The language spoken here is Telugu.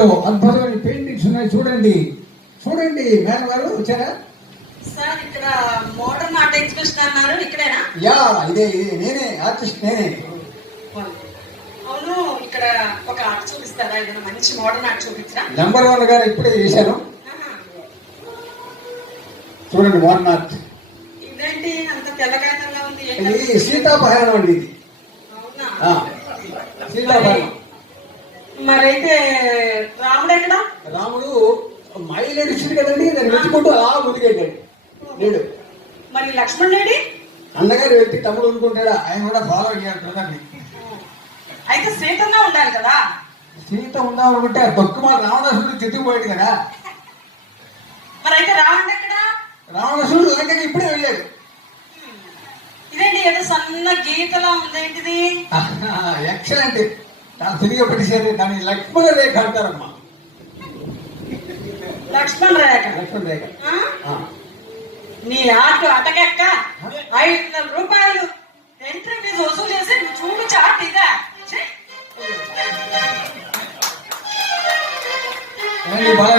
అద్భుతమైన పెయింటింగ్స్ ఉన్నాయి. చూడండి చూడండి. మేడం గారు వచ్చారా? సార్ ఇక్కడ మోడర్న్ ఆర్ట్ ఎగ్జిబిషన్ అన్నారు, ఇక్కడేనా? యా, ఇదే నేనే ఆర్టిస్ట్, నేనే. అవును, ఇక్కడ ఒక ఆర్ట్ చూపిస్తారా? ఏదైనా మంచి మోడర్న్ ఆర్ట్ చూపించరా? నెంబర్ 1 గారు ఇప్పుడే చేశాను. చూడండి మోడర్న్ ఆర్ట్. ఇదేంటి అంత తెల్లకాయంగా ఉంది? ఇది సీతాపహరణం అండి. ఇది అవునా? సీతాపహరణం. మరైతే రాముడు ఎక్కడ? రాముడు మైలేడు ఇచ్చింది కదండి, దాన్ని మెచ్చుకుంటూ అలా ముందుకెళ్ళాడు లేడు. మరి లక్ష్మణుడు అన్నగారు వ్యక్తి తమ్ముడు అనుకుంటాడా? ఆయన కూడా ఫాలో అయ్యాడు ప్రధాని. అయితే సీతన్నా ఉండాలి కదా? సీత ఉండాలనుకుంటే దొక్కు మా రావణాసుడు తిట్టిపోయాడు కదా. మరి అయితే రావణుడు ఎక్కడ? రావణాసుడు లంకకి ఇప్పుడే వెళ్ళాడు. ఇదేంటి ఏదో సన్న గీతలా ఉందేంటిది? ఎక్సలెంట్. తిరిగి పెట్టేసారు. దాన్ని లక్ష్మణ రేఖ అంటారమ్మా. లక్ష్మణ రేఖ. లక్ష్మణ రేఖ. నీ ఆర్ట్ అటకెక్క 500 రూపాయలు ఎంట్రీ ఫీజు వసూలు చేసి చూడు చాట్ ఇదా? బాగా